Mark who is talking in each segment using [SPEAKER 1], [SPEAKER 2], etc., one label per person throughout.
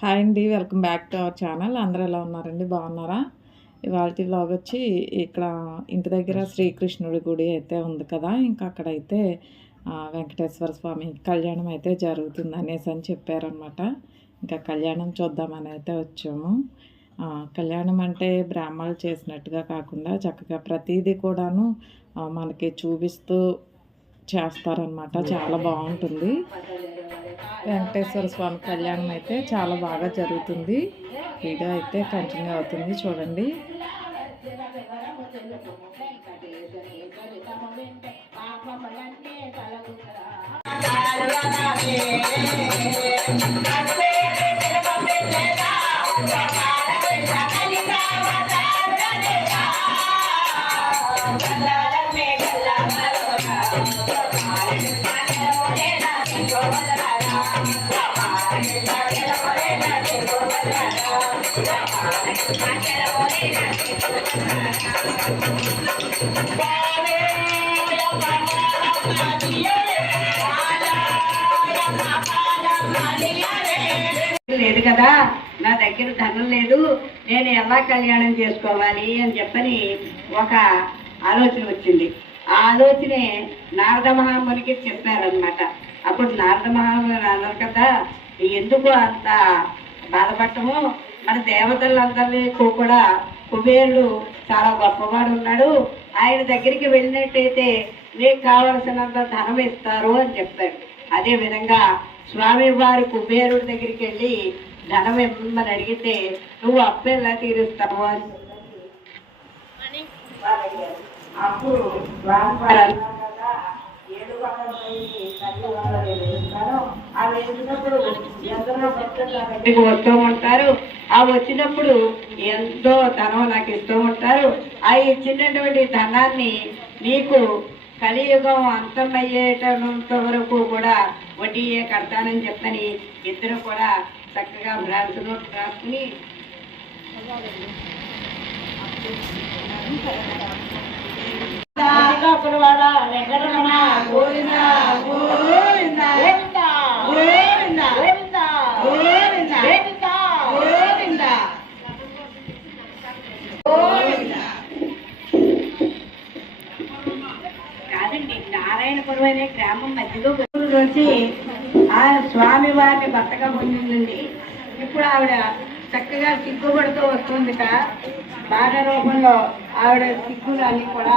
[SPEAKER 1] Hi అండి welcome back to our channel. అందరూ ఎలా ఉన్నారండి? బాగున్నారా? ఇవాళ వ్లాగ్ వచ్చి ఇక్కడ ఇంటి దగ్గర శ్రీకృష్ణుడి గుడి అయితే ఉంది కదా ఇంకా అక్కడైతే వెంకటేశ్వర స్వామి కళ్యాణం అయితే జరుగుతుంది అనేసి అని చెప్పారనమాట ఇంకా కళ్యాణం చూద్దామని అయితే వచ్చాము. కళ్యాణం అంటే బ్రాహ్మణులు చేసినట్టుగా కాకుండా చక్కగా ప్రతిదీ కూడాను మనకి చూపిస్తూ చేస్తారనమాట చాలా బాగుంటుంది. వెంకటేశ్వర స్వామి కళ్యాణం అయితే చాలా బాగా జరుగుతుంది. వీడియో అయితే కంటిన్యూ అవుతుంది చూడండి.
[SPEAKER 2] లేదు కదా నా దగ్గర ధనం లేదు నేను ఎలా కళ్యాణం చేసుకోవాలి అని చెప్పని ఒక ఆలోచన వచ్చింది. ఆ ఆలోచనే నారద మహామునికి చెప్పారనమాట అప్పుడు నారద మహాముని అన్నారు కదా ఎందుకు అంత బాధపడటము? మన దేవతలందరినీ కూడా కుబేరుడు చాలా గొప్పవాడు ఉన్నాడు. ఆయన దగ్గరికి వెళ్ళినట్టయితే నీకు కావలసినంత ధనం ఇస్తారు అని చెప్పాడు. అదే విధంగా స్వామి వారి కుబేరుడి దగ్గరికి వెళ్ళి ధనం ఇవ్వమని అడిగితే నువ్వు అప్పు ఎలా తీరుస్తావు అని అప్పుడు స్వామి వారు ఆ వెలిగినప్పుడు ఎందరో భక్తులు దగ్గరికి వస్తూ ఉంటారు. ఆ వచ్చినప్పుడు ఎంతో ధనం నాకు ఇస్తూ ఉంటారు. ఆ ఇచ్చినటువంటి ధనాన్ని నీకు కలియుగం అంతమయ్యేటంత వరకు కూడా వడ్డీయే కడతానని చెప్పని ఇద్దరు కూడా చక్కగా బ్రాంచ్ నోట్ రాసుకుని కాదండి నారాయణపురం అనే గ్రామం మధ్యలో రోజు ఆ స్వామి వారిని భర్తగా పొందిందండి ఇప్పుడు ఆవిడ చక్కగా సిగ్గుపడుతూ వస్తుందిట. బాధ రూపంలో ఆవిడ సిగ్గులు అన్ని కూడా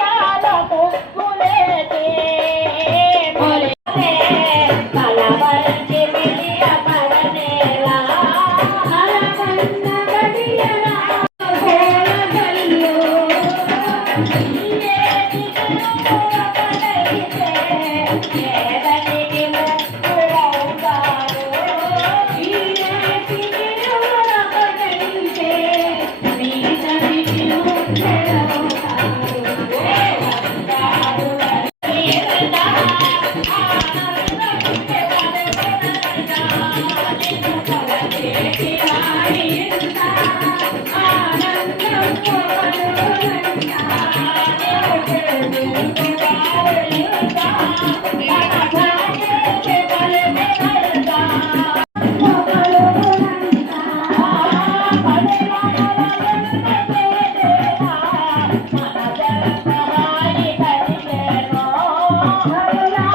[SPEAKER 3] भरला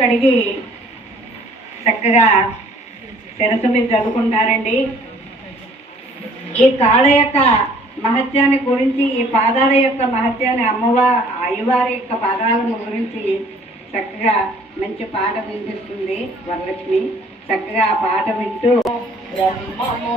[SPEAKER 3] కడిగి చక్కగా శిరస్సు మీద చదువుకుంటారండి. ఈ కాళ యొక్క మహత్యాన్ని గురించి ఈ పాదాల యొక్క మహత్యాన్ని అమ్మవారి అయ్యవారి యొక్క పాదాలను గురించి చక్కగా మంచి పాట వినిపిస్తుంది వరలక్ష్మి. చక్కగా ఆ పాట వింటూ
[SPEAKER 2] బ్రహ్మము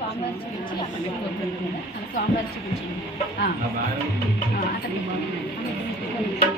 [SPEAKER 3] సోమవారం చూపించి అక్కడ సోమవారం చూపించింది అక్కడ బాగుంది.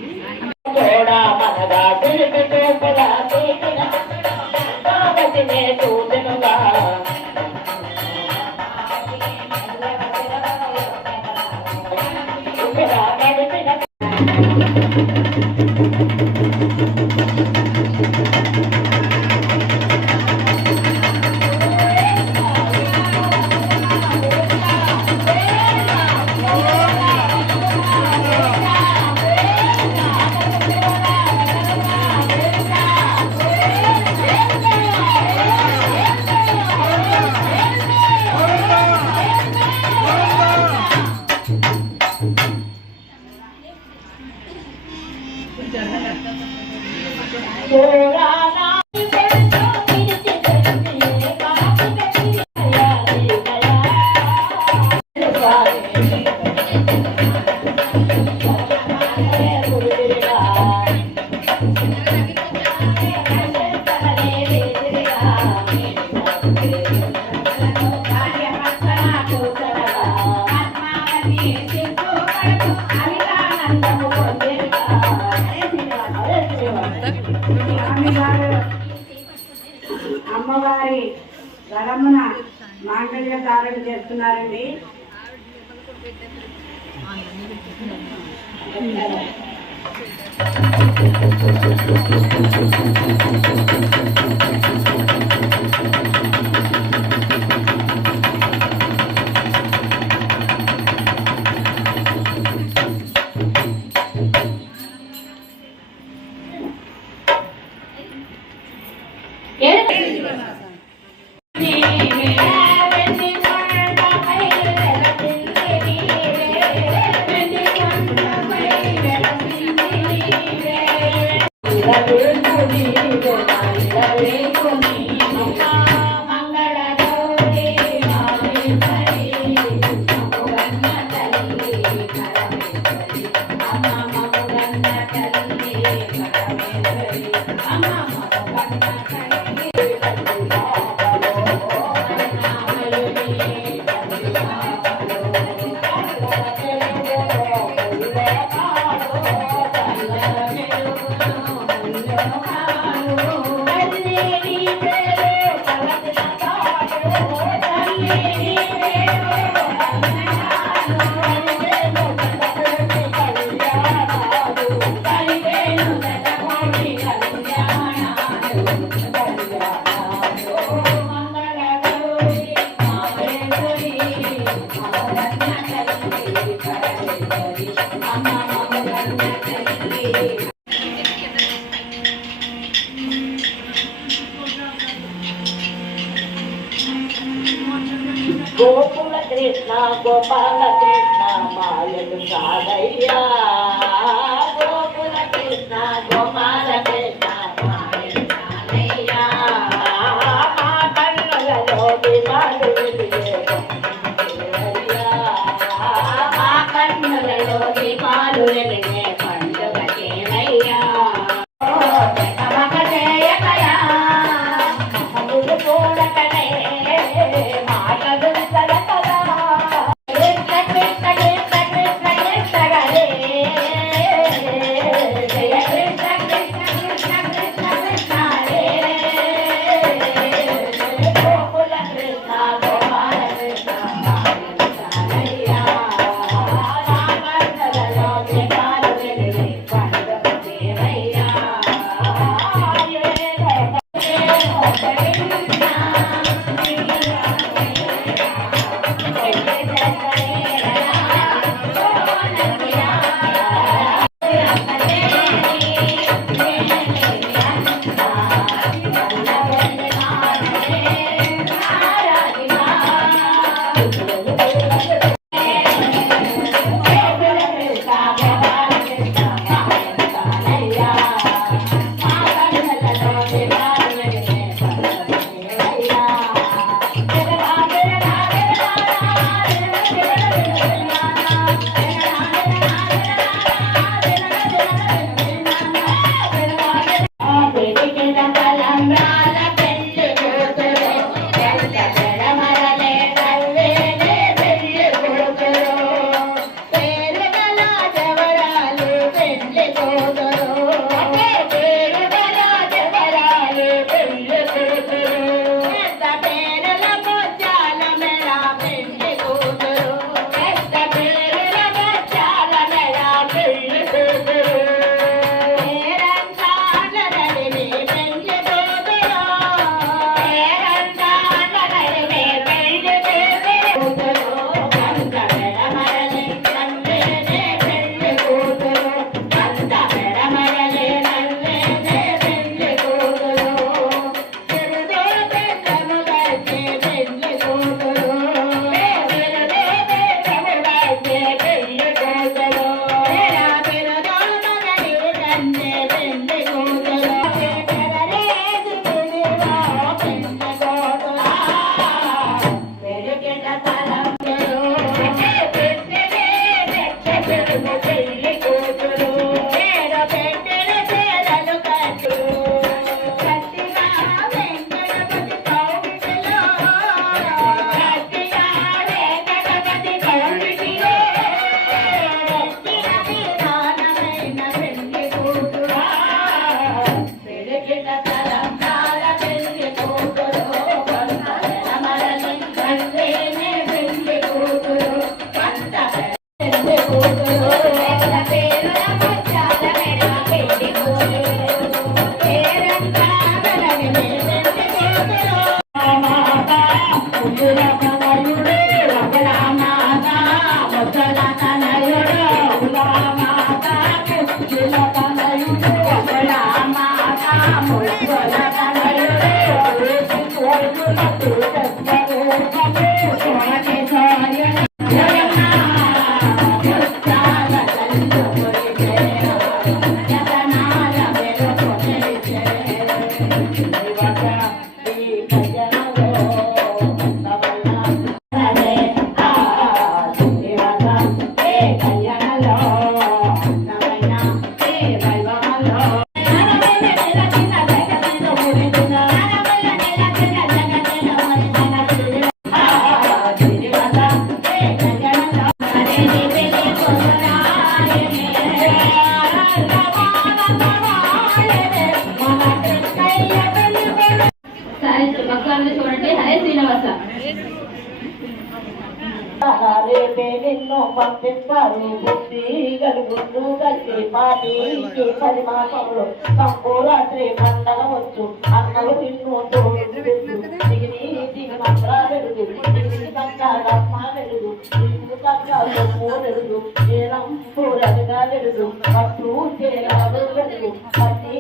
[SPEAKER 2] ஏன் కృష్ణ గోపాల కృష్ణ మాయలు కాదయ్యా గోకుల కృష్ణ గోపాల కలిసి పాటి పరిమాణంలో సంపూరాత్రి పండగ వచ్చు అన్నలు నిన్ను దిగిని దిగి మంత్రా వెలుగు వెలుగు సొమ్ము వెలుగు నీలం పూరగా వెలుగు పట్టు వెలుగు పట్టి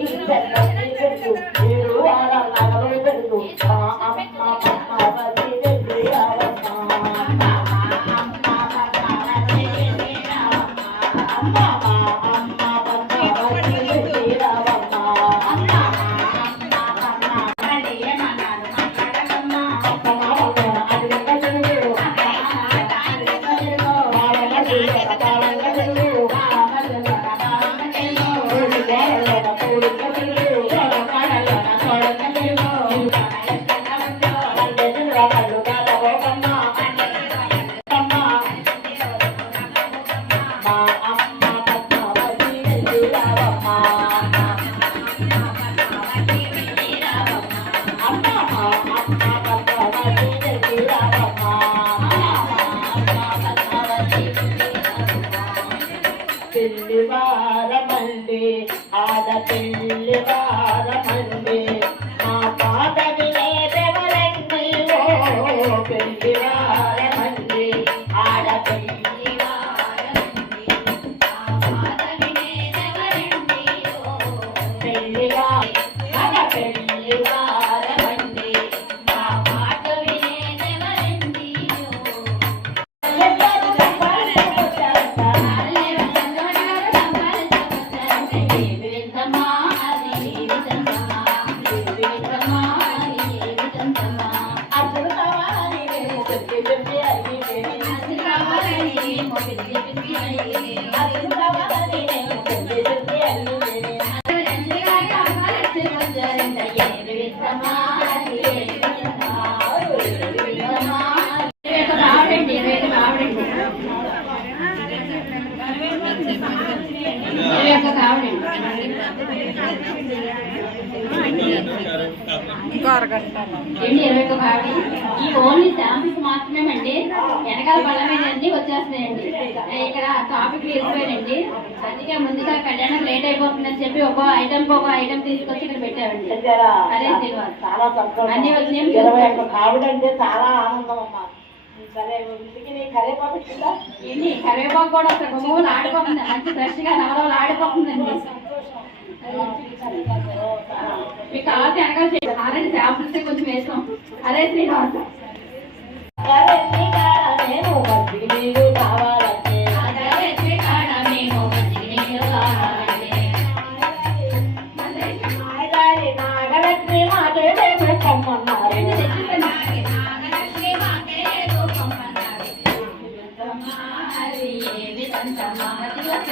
[SPEAKER 4] ఇంకో అరగంట
[SPEAKER 5] ఈ ఓన్లీ శాంపిల్స్ మాత్రమేనండి. వెనకాల వచ్చేస్తున్నాయండి ఇక్కడ టాపిక్ వెళ్ళిపోయానండి అందుకే ముందుగా కళ్యాణం లేట్ అయిపోతుందని చెప్పి ఒక ఐటమ్ ఒక ఐటమ్ తీసుకొచ్చి ఇక్కడ పెట్టామండి. అదే
[SPEAKER 2] చాలా
[SPEAKER 5] అన్ని వచ్చినాయి.
[SPEAKER 2] చాలా ఆనందం అమ్మా
[SPEAKER 5] కరివేపాకు కూడా ఒక ఆడిపోతుంది మంచి ఫ్రెష్గా నవరవలు ఆడిపోతుందండి. మీకు కావాల్సి వెనకాల చేయండి ఆల్రెడీ శాంపిల్స్ కొంచెం వేసాం అదే శ్రీనివాస్
[SPEAKER 2] సరే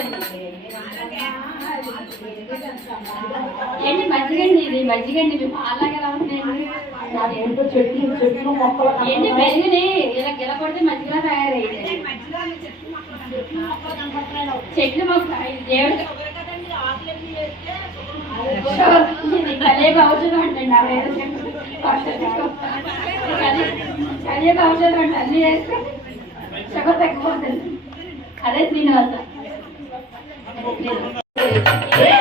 [SPEAKER 2] నీ
[SPEAKER 5] ఏంటి మజ్జిగండి ఇది? మజ్జిగండి మీ పాలలాగా ఎలా ఉంటున్నాయండి
[SPEAKER 2] నాకేంటో చెట్లు చెట్లు మొక్కలు
[SPEAKER 5] ఏంటి. పెరుగుని ఇలా గిల కొడితే మజ్జిగ తయారయ్యింది చెట్లు మొక్క దేవుడు. ఇది కలియక ఔషధం అంటండి కలి- కలియక ఔషధం అంటే అన్ని వేస్తే షుగర్ తగ్గిపోతుంది. అదే శ్రీనివాస.
[SPEAKER 2] Thank you.